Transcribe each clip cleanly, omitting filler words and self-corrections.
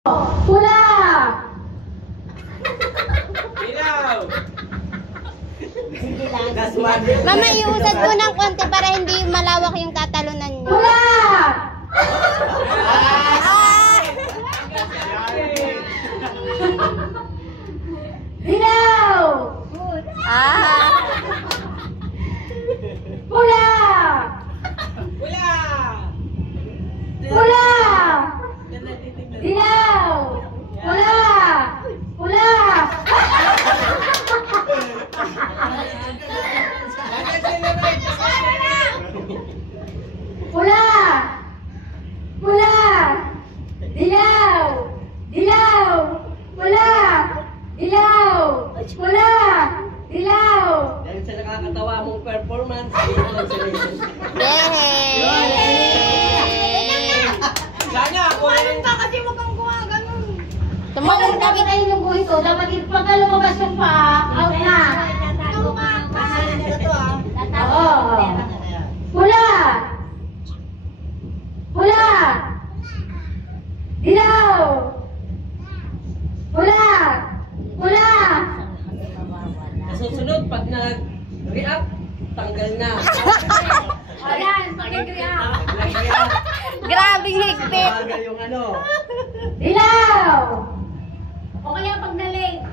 Pula! Ilaw! Mama, iusad ko ng konti para hindi malawak yung tatalunan nyo. Pula! Dilaw! Pula! Pula! Pula! Dilaw! Pula! Pula! Pula! Pula! Dilaw! Dilaw! Pula! Dilaw! Pula! Dilaw! Dahil sa nakakatawa mong performance, sana ako rin ka kasi mukhang gumaganon. Tumalong Dapat kami. tayo yung buhay ko. Dapat pagka lumabas yung paa, out na. Oo. Pula! Pula! Dilaw! Pula! Pula! Susunod, pag nag-react, tanggal na. Ayan, mag-react. Grabe higpit. Tanggal yung ano. Dilaw! O kaya pag naling.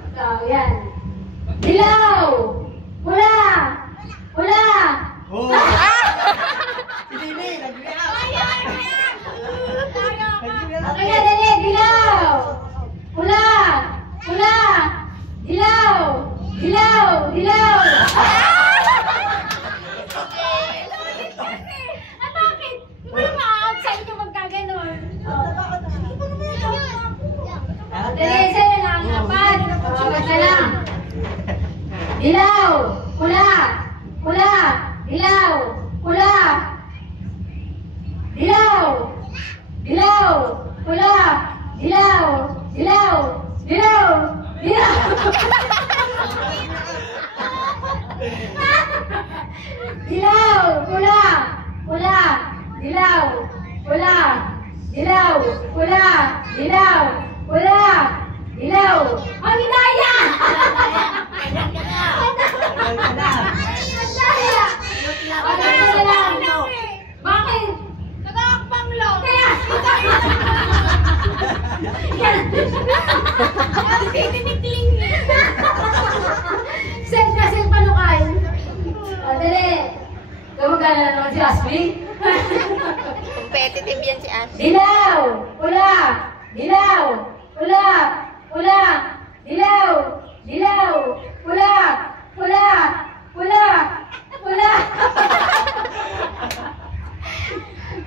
Yan. Dilaw! Pula! Pula! Oh! Hindi, nag-react. O kaya dali, dilaw! Pula! Pula! Dilaw! Dilaw! Dilaw! Bakit? Wala ma-out sa inyo magkaganon. Dali, sa'yo lang. Apat. Apat na lang. Dilaw! Pula! Pula! Dilaw! Pula! Dilaw! Dilaw! Pula! Dilaw! Dilaw! Dilaw! Dilaw! Dilaw! Pula! Pula! Dilaw! Pula! Dilaw! Pula! Dilaw! Pula! Dilaw! Ang inaya! Bakit? Nagakapang lang. Kaya. Ang titinikling. Send kasi panukay. O, dali. Gumagana na naman si Ashley. Competitive yan si Ash. Dilaw! Pula! Dilaw! Pula! Pula! Dilaw! Dilaw! Pula! Pula! Pula! Pula!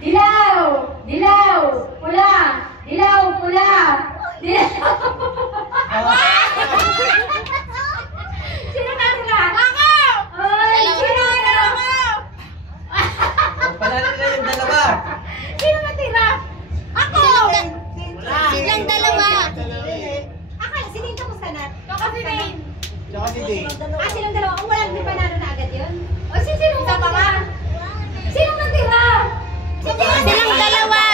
Dilaw! Dilaw! Pula! Dilaw! Pula! Dilaw! Sino natira? Ako! Oy! Sino natira? Palala na yung dalawa. Sino natira? Ako! Silang dalawa. Sino yung tapos ka na? Ako si Rain. Tsaka si Day. Silang dalawa. Kung walang di panalo na agad yun? O sino natira? Sino natira? Silang dalawa.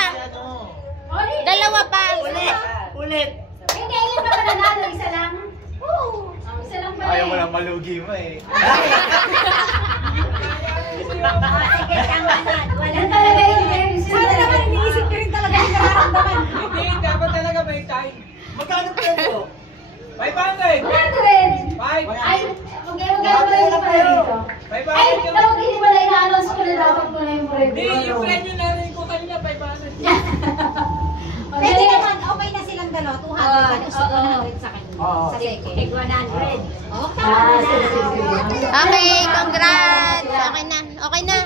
Dalawa pa. Ulit. Hindi, ilan pa nanalo? Isa lang? Oo. Isa lang pala. Ayaw mo lang malugi mo eh. Yan talaga yung games. Sana naman iniisip ko rin talaga yung nararamdaman. Hindi, dapat talaga may time. Magkano peso? 500! 100! Five. Ay, magkano pala yung pala dito? 500 Ay, yung... dapat hindi pala ina-announce ko na dapat ko na yung Hindi, yung premium na rin ko kanina, 500. Pwede naman, okay na silang dalawa, 200. Gusto ko na rin sa kanya. Sa second. 100. Oh, tama na. Okay, congrats. Okay na. Okay na.